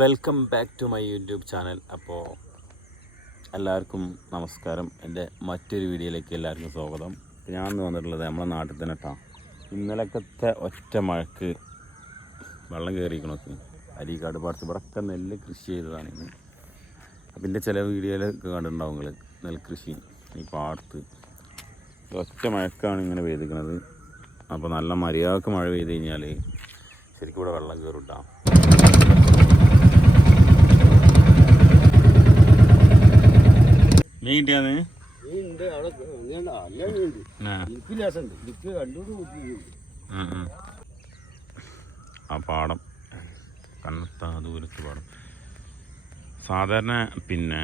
Welcome back to my YouTube channel. അപ്പോൾ എല്ലാവർക്കും നമസ്കാരം. എന്റെ മറ്റൊരു വീഡിയോയിലേക്ക് എല്ലാവർക്കും സ്വാഗതം. ഞാൻ വന്നിട്ടുള്ളത് നമ്മുടെ നാട്ടിൽ തന്നെ കേട്ടോ ഇന്നലക്കത്തെ ഒറ്റ മഴക്ക് വെള്ളം കയറിക്കണൊക്കെ അരിക്കാട് പാടത്ത് ഇവിടെയൊക്കെ നെല്ല് കൃഷി ചെയ്തതാണ് ഇന്ന്. അപ്പം എന്റെ ചില വീഡിയോയിലൊക്കെ കണ്ടിട്ടുണ്ടാവും നിങ്ങൾ നെൽകൃഷി ഈ പാടത്ത്. ഒറ്റ മഴക്കാണ് ഇങ്ങനെ പെയ്തിരിക്കുന്നത് അപ്പോൾ നല്ല മര്യാദയ്ക്ക് മഴ പെയ്ത് കഴിഞ്ഞാൽ ശരിക്കും ഇവിടെ വെള്ളം കയറും കേട്ടോ മീൻ കിട്ടിയാന്ന് മീനുണ്ട് അവിടെ നല്ല മീനുണ്ട് കണ്ടോണ്ട് നോക്കിയിട്ടുണ്ട് ഉം, ഉം. ആ പാടം. കണ്ണത്ത ദൂരത്ത് പാടം. സാധാരണ പിന്നെ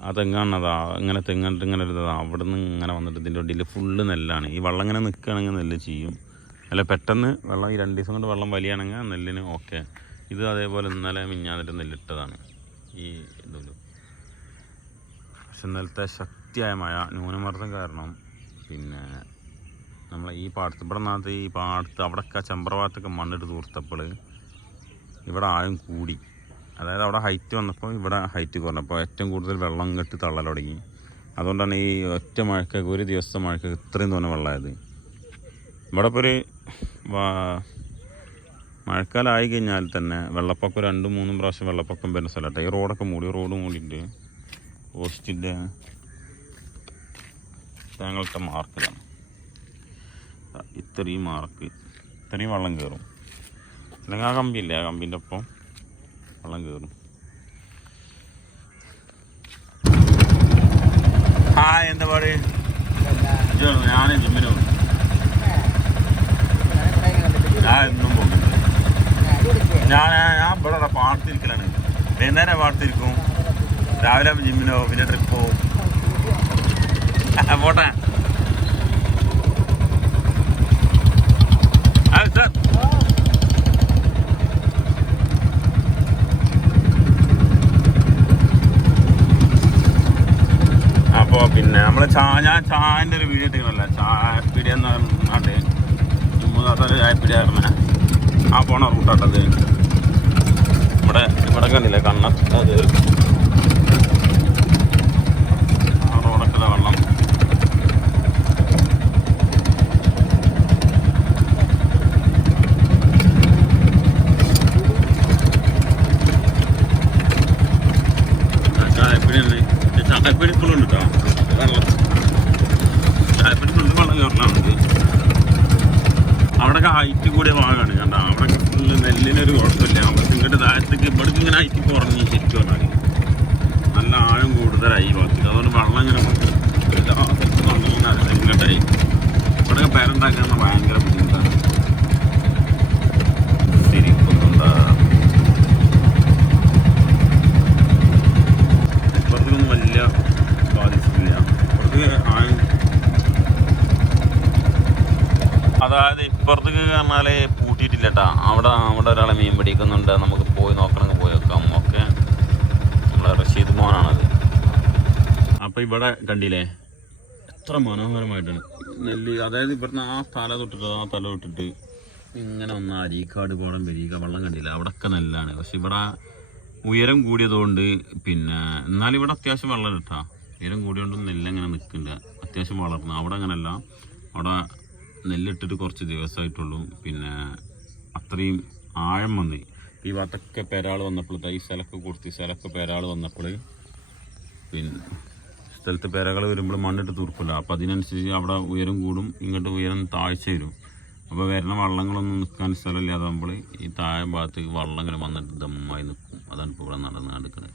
ആ തെങ്ങാണതാ ഇങ്ങനെ തെങ്ങിട്ട് ഇങ്ങനെ ഒരു അവിടെ നിന്ന് ഇങ്ങനെ വന്നിട്ട് ഇതിന്റെ ഒടിയിൽ ഫുള്ള് നെല്ലാണ്. ഈ വെള്ളം ഇങ്ങനെ നിൽക്കുകയാണെങ്കിൽ നെല്ല് ചെയ്യും അല്ല പെട്ടെന്ന് വെള്ളം ഈ രണ്ട് ദിവസം കൊണ്ട് വെള്ളം വലിയാണെങ്കിൽ നെല്ലിന് ഓക്കെ ഇത് അതേപോലെ ഇന്നലെ മിഞ്ഞാന്നിട്ട് നെല്ലിട്ടതാണ്. ഈ ഇതൊരു ഇന്നലത്തെ ശക്തിയായ മഴ ന്യൂനമർദ്ദം കാരണം പിന്നെ നമ്മൾ ഈ പാടത്ത് ഇവിടെ നിന്നകത്ത് ഈ പാടത്ത് അവിടെയൊക്കെ ചെമ്പ്ര ഭാഗത്തൊക്കെ മണ്ണിട്ട് തൂർത്തപ്പോൾ ഇവിടെ ആഴം കൂടി. അതായത് അവിടെ ഹൈറ്റ് വന്നപ്പോൾ ഇവിടെ ഹൈറ്റ് കുറഞ്ഞപ്പോൾ ഏറ്റവും കൂടുതൽ വെള്ളം കെട്ടി തള്ളൽ തുടങ്ങി. അതുകൊണ്ടാണ് ഈ ഒറ്റ മഴക്കൊക്കെ ഒരു ദിവസത്തെ മഴക്കൊക്കെ ഇത്രയും തോന്നെ വെള്ളമായത്. ഇവിടെ ഇപ്പോൾ ഒരു മഴക്കാലമായി കഴിഞ്ഞാൽ തന്നെ വെള്ളപ്പൊക്കം രണ്ടും മൂന്നും പ്രാവശ്യം വെള്ളപ്പൊക്കം വരുന്ന സ്ഥലമായിട്ട് ഈ റോഡൊക്കെ മൂടി റോഡ് മൂടിയിട്ട് പോസ്റ്റിന്റെ താങ്കളുടെ മാർക്കിലാണ്. ഇത്രയും മാർക്ക് ഇത്രയും വെള്ളം കയറും. അല്ലെങ്കിൽ ആ കമ്പിയില്ലേ ആ കമ്പീന്റെ ഒപ്പം വെള്ളം കയറും. ആ എന്താ പറയുക ഞാൻ ജിമ്മിന് ഞാൻ എന്നും ഞാൻ ഞാൻ ഇവിടെ പാടത്തിരിക്കലാണ് വൈകുന്നേരം പാടത്തിരിക്കും രാവിലെ ജിമ്മിനോ പിന്നെ ട്രിപ്പ് പോവും പോട്ടെ. ആ അപ്പോൾ പിന്നെ നമ്മൾ ചാ ഞാൻ ചായന്റെ ഒരു വീഡിയോ ഇട്ടില്ല ചായപ്പിടി എന്ന് പറഞ്ഞാണ്ട് ജമ്മുദാസൊരു ചായപ്പിടി പറഞ്ഞ ആ പോണ റൂട്ടാട്ടത് ഇവിടെ ഇവിടെ കണ്ടില്ലേ? കണ്ണത്തത് ആ റോഡൊക്കെ ദാ വെള്ളം ചായപ്പീടി തന്നെ ചായപ്പീടി ഇപ്പോഴും ഉണ്ട് കേട്ടോ വെള്ളം ചായപ്പീടി ഫുള്ള് വെള്ളം കയറലാണ് അവിടെയൊക്കെ ഹൈറ്റ് കൂടിയ ഭാഗമാണ് കണ്ട? അവിടെ ഫുള്ള് നെല്ലിനൊരു കുഴപ്പമില്ല. അവിടെ ഇങ്ങോട്ട് താഴത്തേക്ക് ഇവിടേക്ക് ഇങ്ങനെ ഹൈറ്റ് കുറഞ്ഞ് ശരിക്കും പറഞ്ഞാൽ നല്ല ആഴം കൂടുതലായി ഭാഗത്തേക്ക് അതുകൊണ്ട് വെള്ളം ഇങ്ങനെ ഇങ്ങനെ ഇങ്ങോട്ടായി ഇവിടെയൊക്കെ പേരുണ്ടാക്കാൻ ഭയങ്കര ബുദ്ധിമുട്ടാണ് ശരിക്കും എന്താ ഇപ്പുറത്തേക്കൊന്നും വലിയ ബാധിച്ചിട്ടില്ല ഇപ്പുറത്ത് ആഴം അതായത് പറഞ്ഞാൽ പൂട്ടിയിട്ടില്ല കേട്ടോ അവിടെ അവിടെ ഒരാളെ മീൻ പിടിക്കുന്നുണ്ട്. നമുക്ക് പോയി നോക്കണമെങ്കിൽ പോയി വെക്കാം. ഓക്കെ. നമ്മളെ റഷീദ് മോനാണത്. അപ്പൊ ഇവിടെ കണ്ടില്ലേ? എത്ര മനോഹരമായിട്ടാണ്. നെല്ല് അതായത് ഇവിടുന്ന് ആ തല തൊട്ടിട്ട് ആ തല തൊട്ടിട്ട് ഇങ്ങനെ ഒന്ന് അരീക്കാട് പോകണം വരിക വെള്ളം കണ്ടില്ല? അവിടെയൊക്കെ നെല്ലാണ്. പക്ഷെ ഇവിടെ ഉയരം കൂടിയതുകൊണ്ട് പിന്നെ എന്നാലും ഇവിടെ അത്യാവശ്യം വെള്ളം കിട്ടാം ഉയരം നെല്ല് നെല്ലങ്ങനെ നിൽക്കില്ല അത്യാവശ്യം വളർന്നു. അവിടെ അങ്ങനെയല്ല. അവിടെ നെല്ലിട്ടിട്ട് കുറച്ച് ദിവസമായിട്ടുള്ളൂ. പിന്നെ അത്രയും ആഴം വന്ന്. ഈ ഭാഗത്തൊക്കെ പേരാൾ വന്നപ്പോൾ ഈ സ്ഥലമൊക്കെ കൊടുത്ത് ഈ സ്ഥലമൊക്കെ പേരാൾ വന്നപ്പോൾ പിന്നെ സ്ഥലത്ത് പേരകൾ വരുമ്പോൾ മണ്ണിട്ട് തീർക്കില്ല അപ്പോൾ അതിനനുസരിച്ച് അവിടെ ഉയരം കൂടും ഇങ്ങോട്ട് ഉയരം താഴ്ച വരും. അപ്പോൾ വരുന്ന വള്ളങ്ങളൊന്നും നിൽക്കാൻ സ്ഥലമില്ലാതാകുമ്പോൾ ഈ താഴെ ഭാഗത്തേക്ക് വള്ളം ഇങ്ങനെ വന്നിട്ട് ദമ്മായി നിൽക്കും. അതാണ് ഇപ്പോൾ ഇവിടെ നടന്ന് നടക്കുന്നത്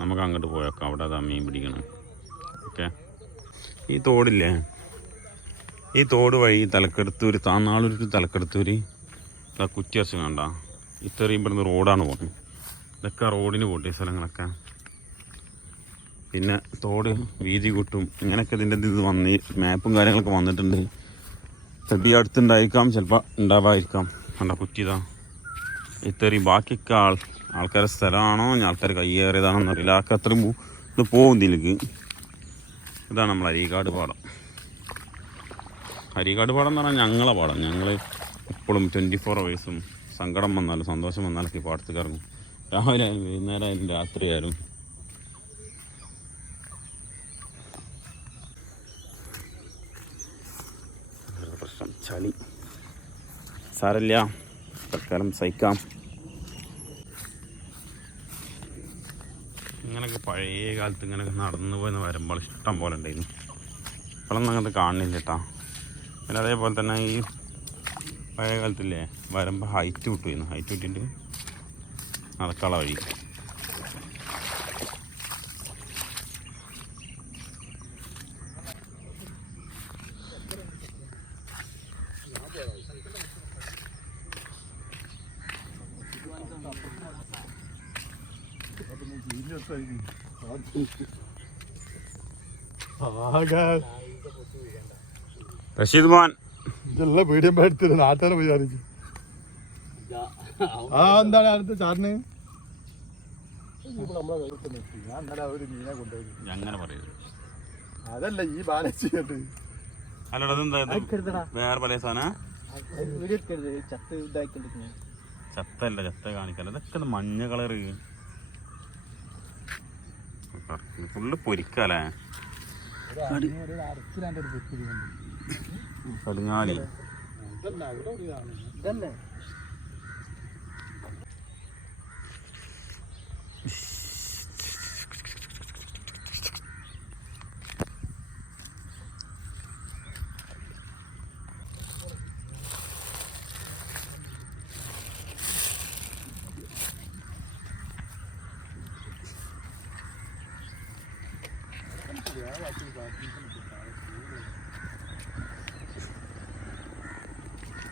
നമുക്ക് അങ്ങോട്ട് പോയേക്കാം. അവിടെ അതാ മീൻ പിടിക്കണം. ഓക്കെ? ഈ തോടില്ലേ? ഈ തോട് വഴി തലക്കെടുത്തൂർ താന്നാളൂർ തലക്കെടുത്തൂർ ആ കുറ്റിയാസ് കണ്ട? ഇത്രയും ഇവിടുന്ന് റോഡാണ് പോകുന്നത് ഇതൊക്കെ റോഡിന് പോട്ടെ സ്ഥലങ്ങളൊക്കെ. പിന്നെ തോട് വീതി കൂട്ടും. ഇങ്ങനെയൊക്കെ ഇതിന്റെ ഇത് വന്ന് മാപ്പും കാര്യങ്ങളൊക്കെ വന്നിട്ടുണ്ട്. ചെടി അടുത്തുണ്ടായിരിക്കാം ചിലപ്പോൾ ഉണ്ടാവാതിരിക്കാം. കണ്ട കുറ്റിതാ ഇത്രയും ബാക്കിയൊക്കെ ആൾ ആൾക്കാരുടെ സ്ഥലമാണോ? ആൾക്കാർ കയ്യേറിയതാണോ എന്നറിയില്ല. ആൾക്കാർ അത്രയും ഇത് പോകും ഇതാണ് നമ്മൾ അരീക്കാട് പാടം. അരീക്കാട് പാടം എന്ന് പറഞ്ഞാൽ ഞങ്ങളെ പാടം ഞങ്ങൾ ഇപ്പോഴും ട്വന്റി ഫോർ അവേഴ്സും സങ്കടം വന്നാലും സന്തോഷം വന്നാലൊക്കെ ഈ പാടത്തേക്ക് ഇറങ്ങും രാവിലെ ആയാലും വൈകുന്നേരം ആയാലും രാത്രി ആയാലും. പ്രശ്നം. ചളി. സാരല്ല തൽക്കാലം സഹിക്കാം. ഇങ്ങനെയൊക്കെ പഴയ കാലത്ത് ഇങ്ങനെയൊക്കെ നടന്നു പോയെന്ന് വരുമ്പോൾ ഇഷ്ടം പോലെ ഉണ്ടായിരുന്നു. ഇപ്പോഴൊന്നും അങ്ങനത്തെ കാണുന്നില്ല കേട്ടോ പിന്നെ അതേപോലെ തന്നെ ഈ പഴയ കാലത്തില്ലേ വരുമ്പോൾ ഹൈറ്റ് കിട്ടുമായിരുന്നു ഹൈറ്റ് കിട്ടിയിട്ട് നടക്കാള വഴി. റഷീദ് മോൻ. ഇതെല്ലാം പീഡിയം എടുത്തിട്ട് നാട്ടുകാരെ വിചാരിച്ചു ആ എന്താണ് അടുത്ത് ചാറിന്? ഞാൻ ഇന്നലെ ഒരു മീനെ കൊണ്ടുപോയി അങ്ങനെ പറയുന്നത് അതല്ല ഈ ബാലൻസ് അല്ലടാ അതെന്താ? വേറെ പല സാധന? ചത്തല്ല ചത്ത കാണിക്കല്ല. ഇതൊക്കെ മഞ്ഞ കളറ്. ഫുള്ള് പൊരിക്കാലേ ഒരു കടുങ്ങാലി ഇതല്ല ഇവിടെ ഒരു ഇതാണ്.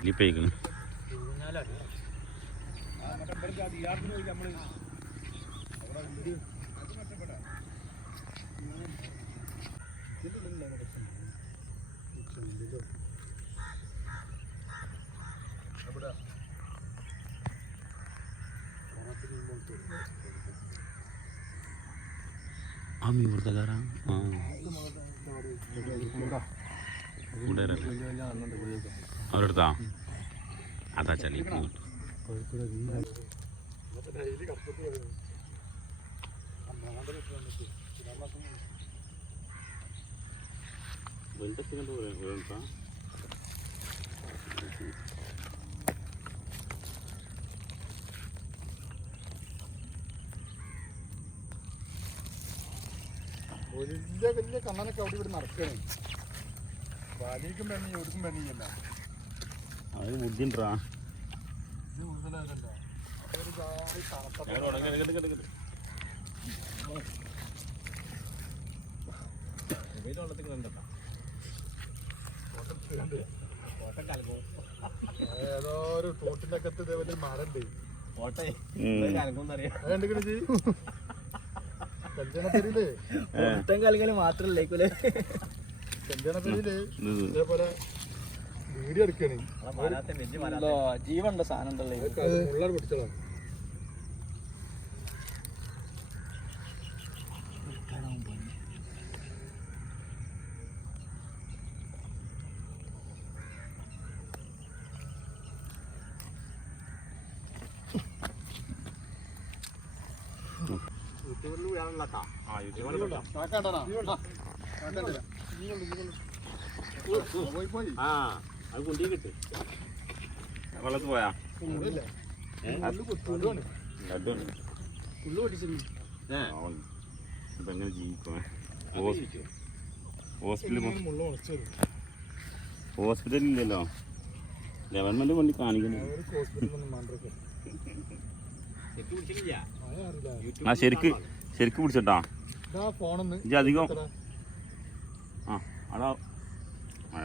ഇതല്ലേ പെയ്ക്കുന്നു ആ മീൻ കാരാ ആ. ഇവിടെ അവരെടുത്താ? അതാ ചളി വലിയ വലിയ കണ്ണനൊക്കെ അവിടെ ഇവിടെ നടക്കണേ വലിയക്കും പെണ്ണി ഒടുക്കും പെണ്ണിയല്ല അത് ബുദ്ധിണ്ടാ ഏതോ ഒരു തോട്ടിന്റെ അകത്ത് ഇതേപോലെ മരണ്ട് മാത്രല്ലേ ഇതേപോലെ വീഡിയോ എടുക്കണേ ജീവണ്ട സാധനം ഉണ്ടല്ലേ പിടിച്ചോളാം പോയി പോയി ആ. അത് കുണ്ടി കിട്ടും. വെള്ളത്ത് പോയാ? എങ്ങനെ ഹോസ്പിറ്റലിൽ. ഹോസ്പിറ്റലിൽ ഇല്ലല്ലോ ഗവൺമെന്റ് കൊണ്ട് കാണിക്കുന്നു. ആ ശരിക്ക് ശരിക്ക് പിടിച്ചിട്ടാ? അധികം ആ അടാ മഴ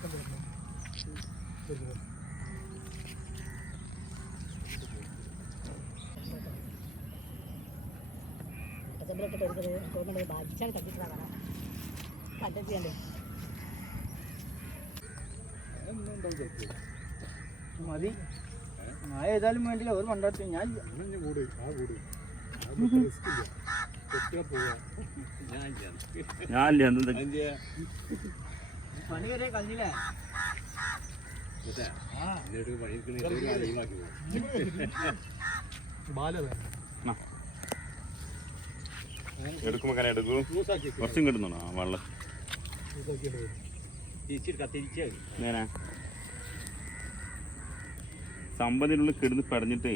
കല്യാണം കഴിഞ്ഞ് മഴ കിടക്കാൻ. ഇതിലെ കേസെടുക്കാൻ പറ്റുമോ മതി ഞാൻ ഏതായാലും വേണ്ടില്ല ഒരു കൊണ്ടാടത്തി ഞാൻ കൂട് ആ കൂട് റിസ്ക് ഇല്ല കൊത്തിയാ പോവാ ഞാനില്ല എന്ത് പണി വരെ കളഞ്ഞില്ലേ ബാല എടുക്കുമ്പോ കര എടുക്കൂ ലൂസാക്കി കുറച്ചും കിട്ടുന്നുണ്ടോ വെള്ളം നേരെ സമ്പതിനുള്ളിൽ കിടന്ന് പടഞ്ഞിട്ടേ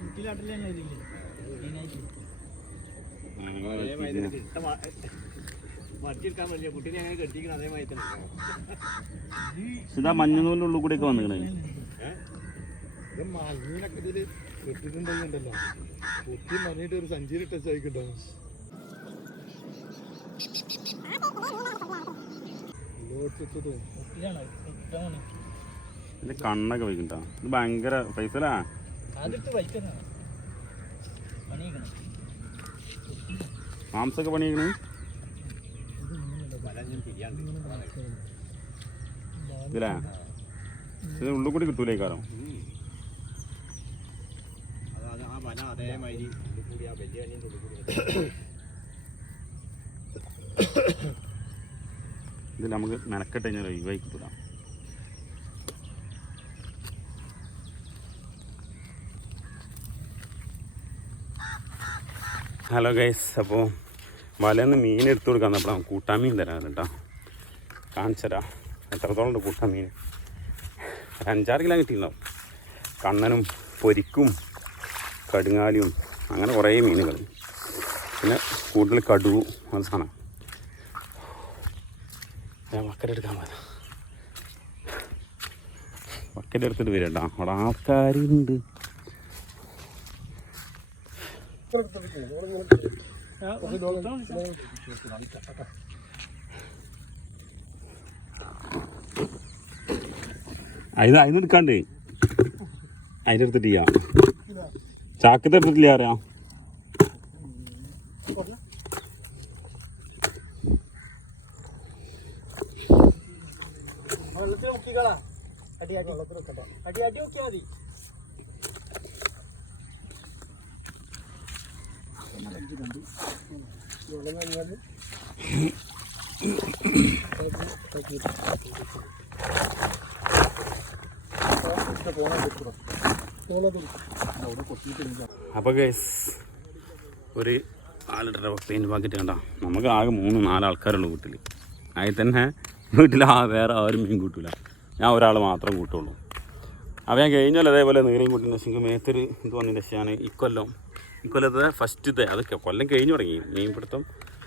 വീട്ടിലാട്ടിൽ കുട്ടീനെ മെയിനായിട്ട് ഇതാ മഞ്ഞനൂലിന്റെ ഉള്ളിൽ കൂടെ ഒക്കെ വന്നിക്കണേ ഒരു ടച്ച് കണ്ണൊക്കെ വയ്ക്കണ്ട. ഇത് ഭയങ്കര വലിക്കുന്നതാണ് മാംസമൊക്കെ പണിയിക്കണേ. ഇതിലാ? ഇത് ഉള്ളിൽ കൂടി കിട്ടൂലേ കാരം ഇതിൽ നമുക്ക് മെനക്കെട്ട് കഴിഞ്ഞാൽ ഒഴിവായി കിട്ടൂല. ഹലോ ഗൈസ് അപ്പോൾ വലന്ന് മീൻ എടുത്തു കൊടുക്കാൻ നമ്മളാണ് കൂട്ടാൻ മീൻ തരാം കേട്ടോ കാണിച്ചരാ. എത്രത്തോളം ഉണ്ട് കൂട്ടാൻ മീൻ? അഞ്ചാറ് കിലോ കിട്ടിയിട്ടുണ്ടാവും. കണ്ണനും പൊരിക്കും കടുങ്ങാലിയും അങ്ങനെ കുറേ മീനുകൾ. പിന്നെ കൂടുതൽ കടുവും അത് സാധനം. ഞാൻ വക്കരെടുക്കാൻ എടുക്കാൻ വക്കരെടുത്തിട്ട് വക്കറ്റ് എടുത്തിട്ട് വരും കേട്ടോ അവിടെ ആൾക്കാരുണ്ട്. ഇത് അതിന് എടുത്തിട്ട് ചെയ്യാം ചാക്കത്തെ എടുത്തിട്ടില്ല അറിയാം? വെള്ളത്തിൽ അടി അടി. അടി അടി നോക്കിയാൽ മതി. അപ്പോൾ ഗൈസ് ഒരു ആലിട്ടര പെയിന്റ് പാക്കറ്റ് കണ്ട? നമുക്ക് ആകെ മൂന്ന് നാല് ആൾക്കാരുള്ളൂ വീട്ടിൽ അതിൽ തന്നെ വീട്ടിൽ ആ വേറെ ആരും മീൻ കൂട്ടില്ല ഞാൻ ഒരാൾ മാത്രം കൂട്ടുള്ളൂ. അപ്പോൾ ഞാൻ കഴിഞ്ഞല്ലോ അതേപോലെ നീരയും കൂട്ടി നശിക്കും. മേത്തൊരു ഇത് വന്നതിന് ശേഷമാണ് ഇക്കൊല്ലം ഇക്കൊല്ലത്തെ ഫസ്റ്റത്തെ അതൊക്കെ കൊല്ലം കഴിഞ്ഞു തുടങ്ങി. മീൻ പിടുത്തം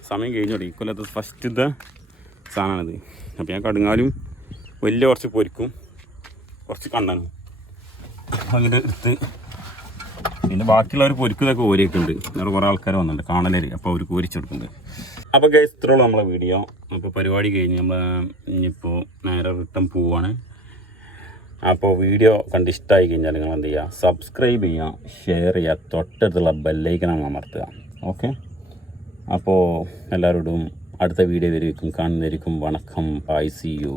സമയം കഴിഞ്ഞു തുടങ്ങി. ഇക്കൊല്ലത്തെ ഫസ്റ്റത്തെ സാധനമാണിത്. അപ്പോൾ ഞാൻ കടുങ്ങാലും വലിയ കുറച്ച് പൊരിക്കും. കുറച്ച് കണ്ണനും. അങ്ങനെ എടുത്ത് പിന്നെ ബാക്കിയുള്ളവർ പൊരിക്കുന്നതൊക്കെ ഓരിയൊക്കെ ഉണ്ട് വേറെ കുറേ ആൾക്കാർ വന്നിട്ടുണ്ട്. കാണലേ അപ്പോൾ അവർ കോരിച്ചെടുക്കുന്നുണ്ട് അപ്പോൾ ഗൈസ് ഇത്രയുള്ള നമ്മളെ വീഡിയോ അപ്പോൾ പരിപാടി കഴിഞ്ഞ് നമ്മൾ ഇനിയിപ്പോൾ നേരെ റിട്ടേൺ പോവാണ്. അപ്പോൾ വീഡിയോ കണ്ട് ഇഷ്ടമായി കഴിഞ്ഞാൽ നിങ്ങൾ എന്ത് ചെയ്യുക സബ്സ്ക്രൈബ് ചെയ്യുക ഷെയർ ചെയ്യുക തൊട്ടടുത്തുള്ള ബെല്ലൈക്കണം അമർത്തുക. ഓക്കെ അപ്പോൾ എല്ലാവരോടും അടുത്ത വീഡിയോ വരേക്കും കാണുന്നതായിരിക്കും. വണക്കം. By C U